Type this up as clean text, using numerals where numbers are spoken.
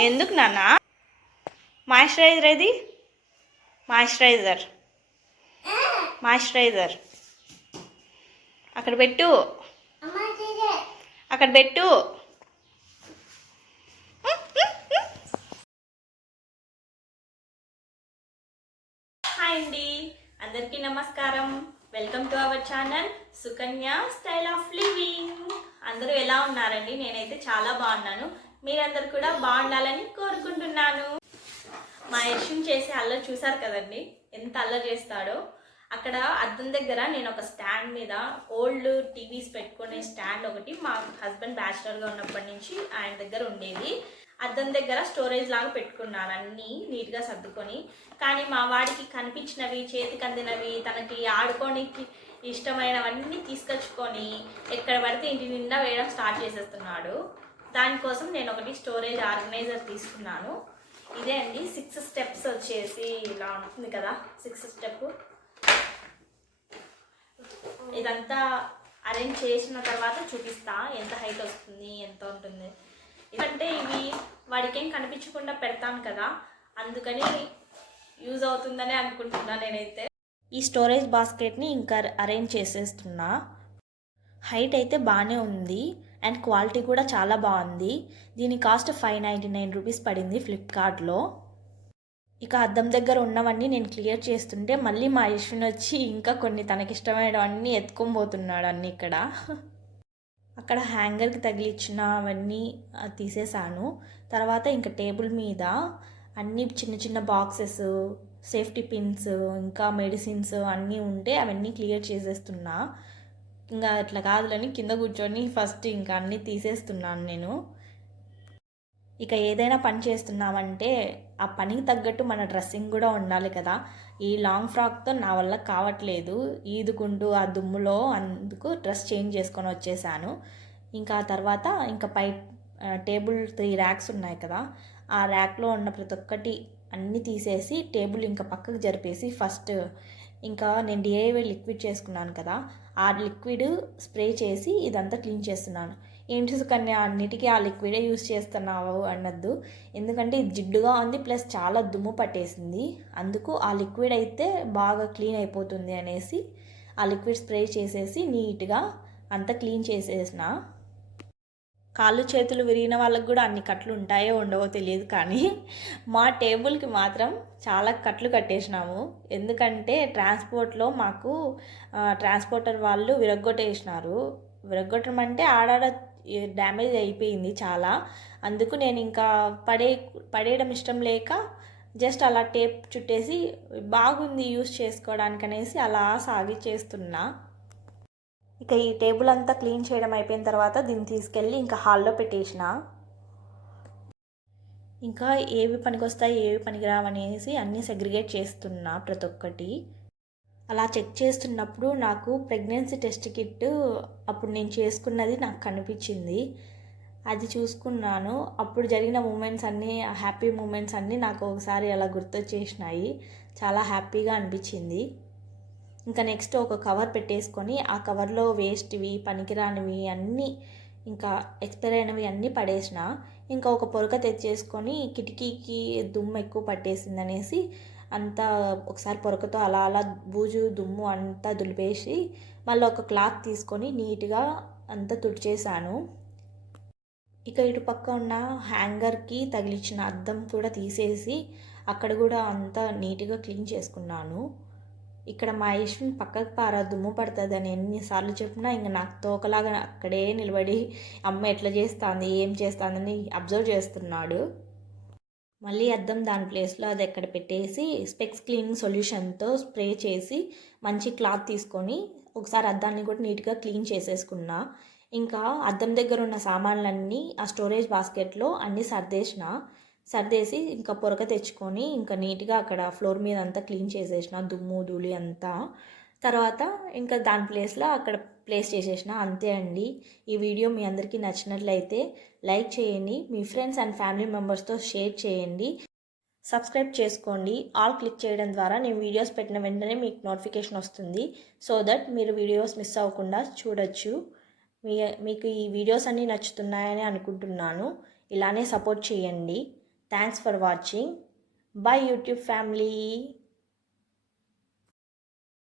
ఎందుకు నాన్న? మాయిశ్చరైజర్ ఏది? మాయిశ్చరైజర్ మాయిశ్చరైజర్ అక్కడ పెట్టు, అక్కడ పెట్టు. హాయ్ అండి, అందరికీ నమస్కారం. Welcome to our channel Sukanya style of living. అందరూ ఎలా ఉన్నారండి? నేనైతే చాలా బాగున్నాను. మీరందరూ కూడా బాగుండాలని కోరుకుంటున్నాను. మా యశ్విన్ చేసే అల్లరి చూసారు కదండి, ఎంత అల్లరి చేస్తాడో. అక్కడ అద్దం దగ్గర నేను ఒక స్టాండ్ మీద ఓల్డ్ టీవీస్ పెట్టుకునే స్టాండ్ ఒకటి మా హస్బెండ్ బ్యాచిలర్గా ఉన్నప్పటి నుంచి ఆయన దగ్గర ఉండేది. అద్దం దగ్గర స్టోరేజ్ లాగా పెట్టుకున్నాను, అన్నీ నీట్గా సర్దుకొని. కానీ మా వాడికి కనిపించినవి, చేతికి అందినవి, తనకి ఆడుకోనికి ఇష్టమైనవన్నీ తీసుకొచ్చుకొని ఎక్కడ పడితే ఇంటి నిండా వేయడం స్టార్ట్ చేసేస్తున్నాడు. దానికోసం నేను ఒకటి స్టోరేజ్ ఆర్గనైజర్ తీసుకున్నాను. ఇదే అండి 6 స్టెప్స్ వచ్చేసి ఇలా ఉంటుంది కదా, 6 స్టెప్. ఇదంతా అరేంజ్ చేసిన తర్వాత చూపిస్తా ఎంత హైట్ వస్తుంది, ఎంత ఉంటుంది. ఎందుకంటే ఇవి వాడికి ఏం కనిపించకుండా పెడతాను కదా, అందుకని యూజ్ అవుతుందని అనుకుంటున్నా నేనైతే. ఈ స్టోరేజ్ బాస్కెట్ని ఇంకా అరేంజ్ చేసేస్తున్నా. హైట్ అయితే బాగానే ఉంది అండ్ క్వాలిటీ కూడా చాలా బాగుంది. దీని కాస్ట్ 599 రూపీస్ పడింది ఫ్లిప్కార్ట్లో. ఇక అద్దం దగ్గర ఉన్నవన్నీ నేను క్లియర్ చేస్తుంటే మళ్ళీ మా యశ్విన్ వచ్చి ఇంకా కొన్ని తనకిష్టమైనవన్నీ ఎత్తుకొని పోతున్నాడు అన్నీ ఇక్కడ. అక్కడ హ్యాంగర్కి తగిలిచ్చినవన్నీ తీసేసాను. తర్వాత ఇంకా టేబుల్ మీద అన్నీ చిన్న చిన్న బాక్సెస్, సేఫ్టీ పిన్స్, ఇంకా మెడిసిన్స్ అన్నీ ఉంటే అవన్నీ క్లియర్ చేసేస్తున్నా. ఇంకా అట్లా కాదులని కింద కూర్చొని ఫస్ట్ ఇంకా అన్నీ తీసేస్తున్నాను నేను. ఇక ఏదైనా పని చేస్తున్నామంటే ఆ పనికి తగ్గట్టు మన డ్రెస్సింగ్ కూడా ఉండాలి కదా. ఈ లాంగ్ ఫ్రాక్తో నా వల్ల కావట్లేదు, ఈదుకుంటూ ఆ దుమ్ములో, అందుకు డ్రెస్ చేంజ్ చేసుకొని వచ్చేసాను. ఇంకా తర్వాత ఇంకా పై టేబుల్ 3 ర్యాక్స్ ఉన్నాయి కదా, ఆ ర్యాక్లో ఉన్న ప్రతి ఒక్కటి అన్నీ తీసేసి టేబుల్ ఇంకా పక్కకు జరిపేసి ఫస్ట్ ఇంకా నేను డిఐవై లిక్విడ్ చేసుకున్నాను కదా, ఆ లిక్విడ్ స్ప్రే చేసి ఇదంతా క్లీన్ చేస్తున్నాను. ఏంటి సుకన్య అన్నిటికీ ఆ లిక్విడే యూజ్ చేస్తున్నావు అన్నద్దు, ఎందుకంటే ఇది జిడ్డుగా ఉంది, ప్లస్ చాలా దుమ్ము పట్టేసింది. అందుకు ఆ లిక్విడ్ అయితే బాగా క్లీన్ అయిపోతుంది అనేసి ఆ లిక్విడ్ స్ప్రే చేసేసి నీట్గా అంతా క్లీన్ చేసేసిన. కాళ్ళు చేతులు విరిగిన వాళ్ళకి కూడా అన్ని కట్లు ఉంటాయో ఉండవో తెలియదు, కానీ మా టేబుల్కి మాత్రం చాలా కట్లు కట్టేసినాము. ఎందుకంటే ట్రాన్స్పోర్ట్లో మాకు ట్రాన్స్పోర్టర్ వాళ్ళు విరగ్గొట్టేసినారు. విరగ్గొట్టడం అంటే ఆడాడ డ్యామేజ్ అయిపోయింది చాలా. అందుకు నేను ఇంకా పడేయడం ఇష్టం లేక జస్ట్ అలా టేప్ చుట్టేసి బాగుంది యూస్ చేసుకోవడానికి అనేసి అలా సాగి చేస్తున్నా. ఇక ఈ టేబుల్ అంతా క్లీన్ చేయడం అయిపోయిన తర్వాత దీన్ని తీసుకెళ్ళి ఇంకా హాల్లో పెట్టేసిన. ఇంకా ఏవి పనికొస్తాయి ఏవి పనికిరావనేసి అన్నీ సెగ్రిగేట్ చేస్తున్నా ప్రతి ఒక్కటి. అలా చెక్ చేస్తున్నప్పుడు నాకు ప్రెగ్నెన్సీ టెస్ట్ కిట్ అప్పుడు నేను చేసుకున్నది నాకు కనిపించింది. అది చూసుకున్నాను. అప్పుడు జరిగిన మూమెంట్స్ అన్నీ, హ్యాపీ మూమెంట్స్ అన్నీ నాకు ఒకసారి అలా గుర్తొచ్చేసినాయి. చాలా హ్యాపీగా అనిపించింది. ఇంకా నెక్స్ట్ ఒక కవర్ పెట్టేసుకొని ఆ కవర్లో వేస్ట్వి, పనికిరానివి అన్నీ, ఇంకా ఎక్స్పైర్ అయినవి అన్నీ పడేసిన. ఇంకా ఒక పొరక తెచ్చేసుకొని కిటికీకి దుమ్ము ఎక్కువ పట్టేసిందనేసి అంతా ఒకసారి పొరకతో అలా అలా బూజు దుమ్ము అంతా దులిపేసి మళ్ళీ ఒక క్లాత్ తీసుకొని నీట్గా అంతా తుడిచేసాను. ఇక ఇటు పక్క ఉన్న హ్యాంగర్కి తగిలించిన అద్దం కూడా తీసేసి అక్కడ కూడా అంతా నీట్గా క్లీన్ చేసుకున్నాను. ఇక్కడ మా యశ్విన్ పక్కకు పారా దుమ్ము పడుతుందని ఎన్నిసార్లు చెప్పినా ఇంకా నాకు తోకలాగా అక్కడే నిలబడి అమ్మ ఎట్లా చేస్తుంది, ఏం చేస్తుందని అబ్జర్వ్ చేస్తున్నాడు. మళ్ళీ అద్దం దాని ప్లేస్లో అది ఎక్కడ పెట్టేసి స్పెక్స్ క్లీనింగ్ సొల్యూషన్తో స్ప్రే చేసి మంచి క్లాత్ తీసుకొని ఒకసారి అద్దాన్ని కూడా నీట్గా క్లీన్ చేసేసుకున్నా. ఇంకా అద్దం దగ్గర ఉన్న సామాన్లన్నీ ఆ స్టోరేజ్ బాస్కెట్లో అన్నీ సర్దేసి ఇంకా పొరక తెచ్చుకొని ఇంకా నీట్గా అక్కడ ఫ్లోర్ మీద అంతా క్లీన్ చేసేసిన, దుమ్ము ధూళి అంతా. తర్వాత ఇంకా దాని ప్లేస్లో అక్కడ ప్లేస్ చేసేసిన. అంతే అండి. ఈ వీడియో మీ అందరికీ నచ్చినట్లయితే లైక్ చేయండి, మీ ఫ్రెండ్స్ అండ్ ఫ్యామిలీ మెంబర్స్తో షేర్ చేయండి, సబ్స్క్రైబ్ చేసుకోండి. ఆల్ క్లిక్ చేయడం ద్వారా నేను వీడియోస్ పెట్టిన వెంటనే మీకు నోటిఫికేషన్ వస్తుంది. సో దట్ మీరు వీడియోస్ మిస్ అవ్వకుండా చూడొచ్చు. మీకు ఈ వీడియోస్ అన్నీ నచ్చుతున్నాయని అనుకుంటున్నాను. ఇలానే సపోర్ట్ చేయండి. Thanks for watching. By YouTube family.